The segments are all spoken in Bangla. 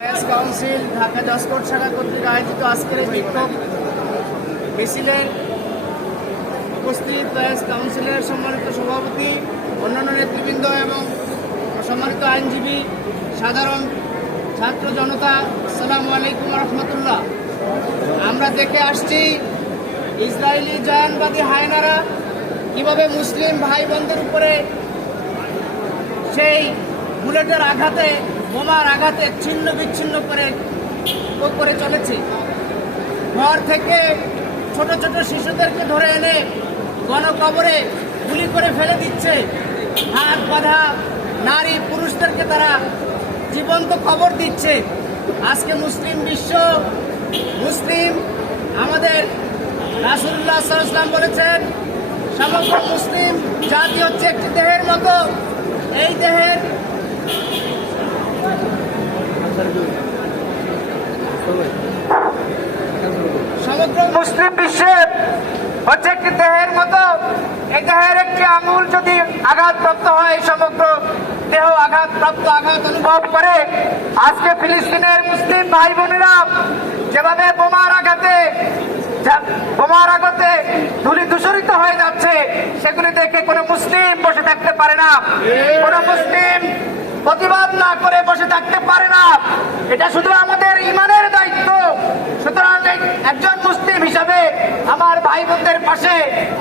প্রেস কাউন্সিল ঢাকা জজকোর্ট শাখা কর্তৃক আয়োজিত আজকের এই বিক্ষোভ মিছিলে উপস্থিত প্রেস কাউন্সিলের সম্মানিত সভাপতি, অন্যান্য নেতৃবৃন্দ এবং সম্মানিত আইনজীবী, সাধারণ ছাত্র জনতা, আসসালামু আলাইকুম রহমতুল্লাহ। আমরা দেখে আসছি ইসরায়েলি জায়ানবাদী হায়নারা কিভাবে মুসলিম ভাই বোনদের উপরে সেই বুলেটের আঘাতে, বোমার আঘাতে ছিন্ন বিচ্ছিন্ন করে চলেছে। ঘর থেকে ছোট ছোট শিশুদেরকে ধরে এনে গণকবরে গুলি করে ফেলে দিচ্ছে। হাত বাঁধা নারী পুরুষদেরকে তারা জীবন্ত কবর দিচ্ছে। আজকে মুসলিম বিশ্ব, মুসলিম আমাদের রাসূলুল্লাহ সাল্লাল্লাহু আলাইহি ওয়াসাল্লাম বলেছেন, সমগ্র মুসলিম জাতি হচ্ছে একটি দেহের মতো। এই দেহের সমগ্র মুসলিম বিশ্বের হচ্ছে একটি দেহের মতো। এই দেহের একটি আঙুল যদি আঘাতপ্রাপ্ত হয়, সমগ্র দেহ আঘাত অনুভব করে। আজকে ফিলিস্তিনের মুসলিম ভাই বোনেরা যেভাবে বোমার আঘাতে ধূলি দূষরিত হয়ে যাচ্ছে, সেগুলি দেখে কোনো মুসলিম বসে থাকতে পারে না, কোনো মুসলিম প্রতিবাদ না করে বসে থাকতে পারে না। এটা শুধু আমাদের ইমানের দায়িত্ব। সুতরাং একজন মুসলিম হিসাবে আমার ভাই বোনদের পাশে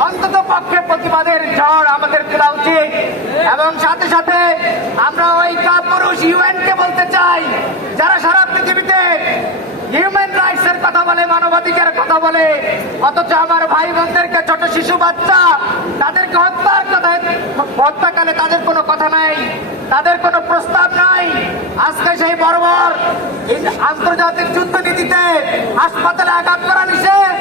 অন্তত পক্ষে প্রতিবাদের ঝড় আমাদের তোলা উচিত। এবং সাথে সাথে আমরা ওই কাপুরুষ ইউএনকে বলতে চাই, যারা সারা পৃথিবীতে হিউম্যান রাইটস এর কথা বলে, মানবাধিকারের কথা বলে, অথচ আমার ভাই বোনদেরকে, ছোট শিশু বাচ্চা, তাদেরকে হত্যাকালে তাদের কোনো কথা নাই, তাদের কোনো প্রস্তাব নাই। আজকে সেই বর্বর আন্তর্জাতিক যুদ্ধ নীতিতে হাসপাতালে আঘাত করা নিষেধ,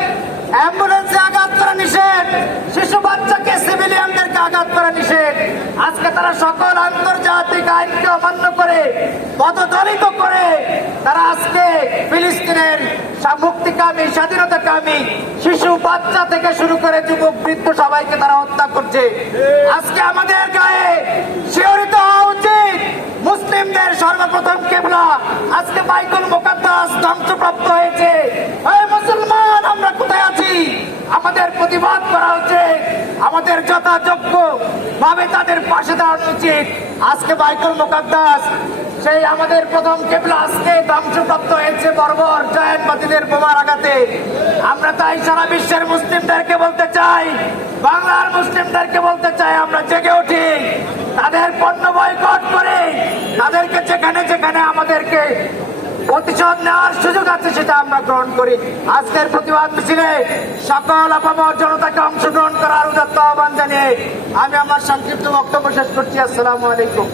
অ্যাম্বুলেন্সে আঘাত করা নিষেধ, শিশু বাচ্চাকে, সিভিলিয়ানদেরকে আঘাত করা নিষেধ। আজকে তারা সকল আন্তর্জাতিক আইনকে অমান্য করে, পদদলিত করে তারা আজকে ফিলিস্তিনের মুক্তিকামী, স্বাধীনতাকামী শিশু বাচ্চা থেকে শুরু করে যুবক বৃদ্ধ সবাইকে তারা হত্যা করছে। আজকে আমাদের গায়ে শিহরিত হওয়া উচিত। মুসলিমদের সর্বপ্রথম কিবলা আজকে বাইতুল মুকাদ্দাস ধ্বংসপ্রাপ্ত হয়েছে। এই মুসলমান, আমরা কোথায় আছি? আমাদের প্রতিবাদ করা উচিত, আমাদের যথাযোগ্য ভাবে তাদের পাশে দাঁড়ানো উচিত। আজকে বাইতুল মুকাদ্দাস, সেই আমাদের প্রথম কিবলা, আজকে ধ্বংসপ্রাপ্ত হয়েছে বর্বর জায়ানবাদীদের বোমার আঘাতে। আমরা তাই সারা বিশ্বের মুসলিমদেরকে বলতে চাই, বাংলার মুসলিমদেরকে বলতে চাই, আমরা জেগে উঠি, তাদের পণ্য বয়কট করে তাদেরকে যেখানে যেখানে আমাদেরকে প্রতিশোধ নেওয়ার সুযোগ আছে সেটা আমরা গ্রহণ করি। আজকের প্রতিবাদ মিছিলে সকল আপামর জনতাকে অংশগ্রহণ করার উদাত্ত আহ্বান জানিয়ে আমি আমার সংক্ষিপ্ত বক্তব্য শেষ করছি। আসসালামু আলাইকুম।